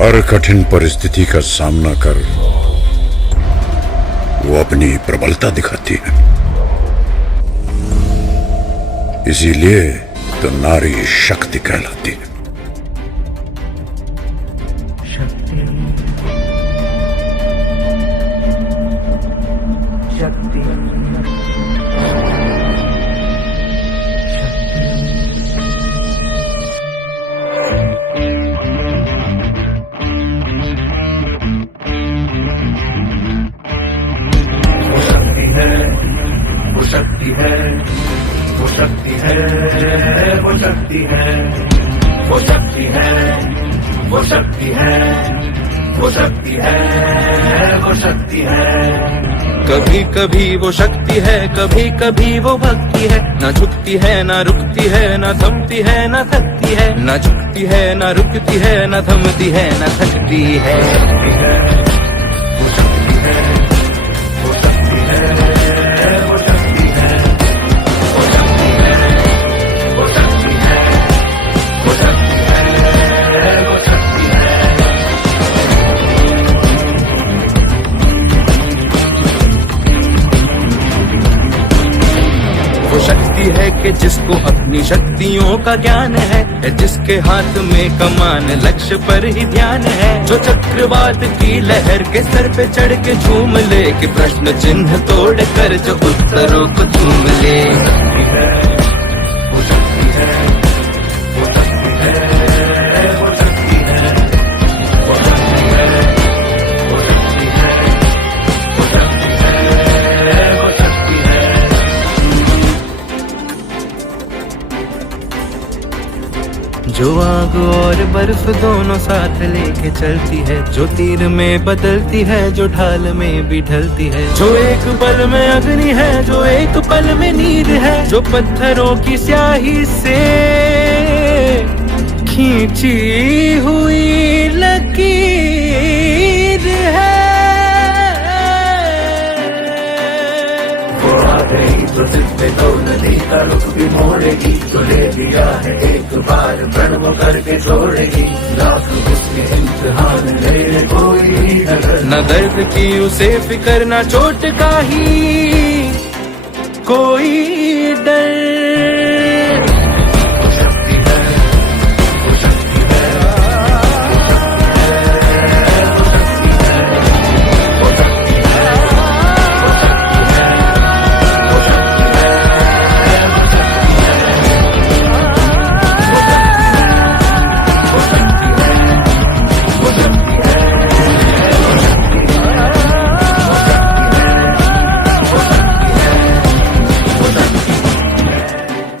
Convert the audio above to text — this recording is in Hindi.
हर कठिन परिस्थिति का सामना कर वो अपनी प्रबलता दिखाती है। इसीलिए तो नारी शक्ति कहलाती है। शक्ति शक्ति वो शक्ति है, वो शक्ति है, वो शक्ति है, वो शक्ति है, वो शक्ति है, वो शक्ति है, वो शक्ति है। कभी कभी वो शक्ति है, कभी कभी वो भक्ति है। ना झुकती है ना रुकती है, ना थमती है ना थकती है। ना झुकती है ना रुकती है, ना थमती है ना थकती है। वो शक्ति है, वो शक्ति है, वो शक्ति है, वो शक्ति है, वो शक्ति है, वो शक्ति है, वो शक्ति है। वो शक्ति है कि जिसको अपनी शक्तियों का ज्ञान है, जिसके हाथ में कमान लक्ष्य पर ही ध्यान है। जो चक्रवात की लहर के सर पे चढ़ के झूम ले, कि प्रश्न चिन्ह तोड़ कर जो उत्तरों को झूम ले। वो शक्ति है, वो शक्ति है, वो शक्ति है, वो शक्ति है, वो शक्ति है, वो शक्ति है, वो शक्ति है। जो आग और बर्फ दोनों साथ लेके चलती है, जो तीर में बदलती है, जो ढाल में भी ढलती है। जो एक पल में अग्नि है, जो एक पल में नीर है। जो पत्थरों की स्याही से खींची हुई लकीर है। वो आ गई तो दिल पे दौलती का रुख भी मोड़ेगी। जो ले लिया है एक बार प्रण वो करके छोड़ेगी। लाख उसके इम्तिहान ले कोई नजर न दर्द की उसे फिक्र, न चोट का ही कोई डर।